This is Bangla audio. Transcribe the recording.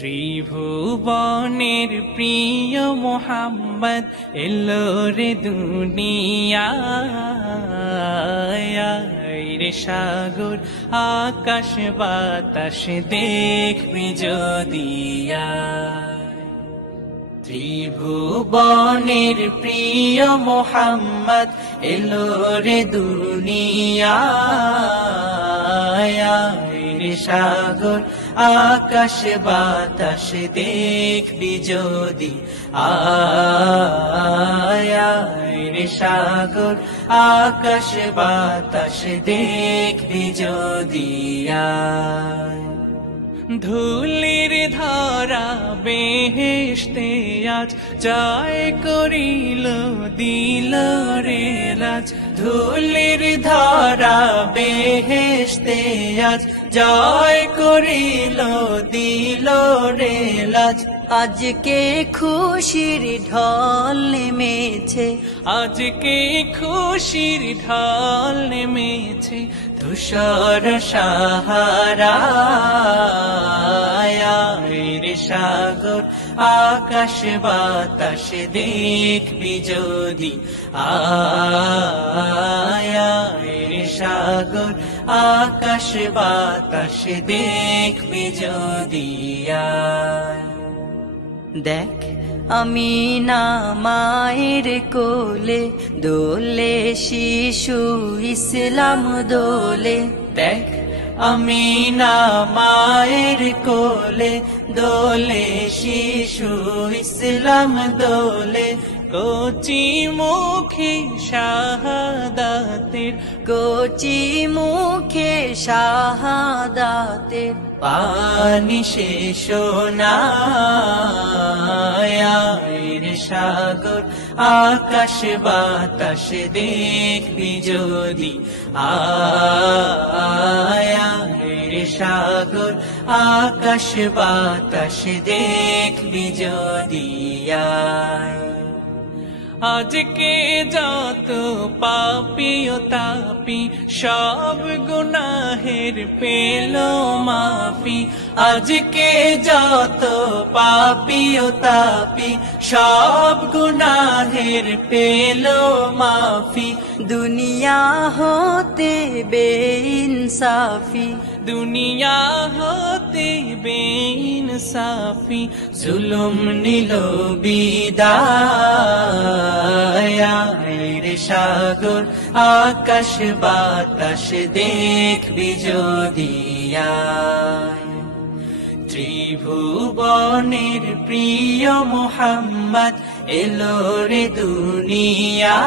ত্রিভুবনের প্রিয় মোহাম্মদ এলো রে দুনিয়ায় রে সাগর আকাশ বাতাস দেখবি যদি ত্রিভুবনের প্রিয় মোহাম্মদ এলো রে দুনিয়ায় রে সাগর আকাশ বাতাস দেখবি যদি রে সাগর আকাশ বাতাস দেখবি যদি ধুলির ধরা বেহেশতে আজ জয় করিল দিল রে লাজ ধুলির ধরা বেহেশতে আজ জয় করিল দিল রে লাজ আজকে খুশির ঢল নেমেছে আজকে খুশির ঢল নেমেছে ধূসর সাহারা রে সাগর আকাশ বাতাস দেখবি যদি রে সাগর আকাশ বাতাস দেখবি যদি দেখ আমি না মায়ের কোলে দোলে শিশু ইসলাম দোলে দেখ আমি না মায়ের কোলে দোলে শিশু ইসলাম দোলে কচি মুখে শাহাদাতের কচি মুখে শাহাদাতের পানি শেষ না রে সাগর আকাশ বাতাস দেখবি যদি রে সাগর আকাশ বাতাস দেখবি যদি আজকে যত পাপী ও তাপী সব গুনাহের পেল মাফি আজকে যত পাপী ও তাপী সব গুনাহের পেল মাফি দুনিয়া হতে বেইনসাফি দুনিয়া হতে বেইনসাফি জুলুম নিল বিদায় রে সাগর আকাশ বাতাস দেখবি যদি ত্রিভুবনের প্রিয় মোহাম্মদ এলো রে দুনিয়া